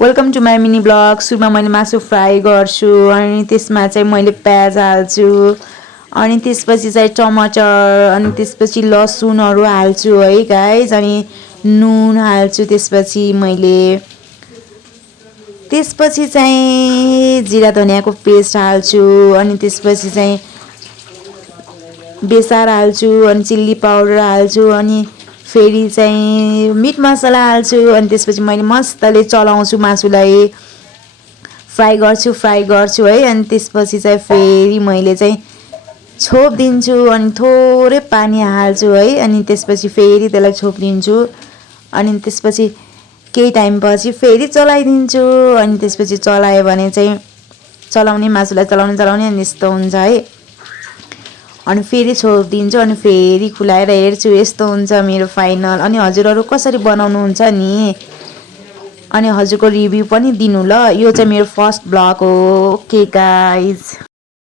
Welcome to my mini blog. सुरुमा मैले मासु फ्राई गर्छु अनि त्यसमा चाहिँ मैले प्याज हाल्छु अनि त्यसपछि चाहिँ टमाटर अनि त्यसपछि लसुनहरू हाल्छु है गाइज। अनि नुन हाल्छु त्यसपछि चाहिँ जिरा धनियाको पेस्ट हाल्छु अनि त्यसपछि चाहिँ बेसार हाल्छु अनि चिल्ली पाउडर हाल्छु अनि फेरि चाहिँ मिट मसला हाल्छु अनि त्यसपछि मैले मजाले चलाउँछु, मासुलाई फ्राई गर्छु है। अनि त्यसपछि चाहिँ फेरि मैले चाहिँ छोपिदिन्छु अनि थोरै पानी हाल्छु है। अनि त्यसपछि फेरि त्यसलाई छोपिदिन्छु अनि त्यसपछि केही टाइमपछि फेरि चलाइदिन्छु अनि त्यसपछि चलायो भने चाहिँ मासुलाई चलाउने अनि यस्तो हुन्छ है। अनि फेरि छोपिदिन्छु अनि फेरि खुलाएर हेर्छु, यस्तो हुन्छ मेरो फाइनल। अनि हजुरहरू कसरी बनाउनुहुन्छ नि अनि हजुरको रिभ्यू पनि दिनु ल। यो चाहिँ मेरो फर्स्ट ब्लग हो। Okay guys.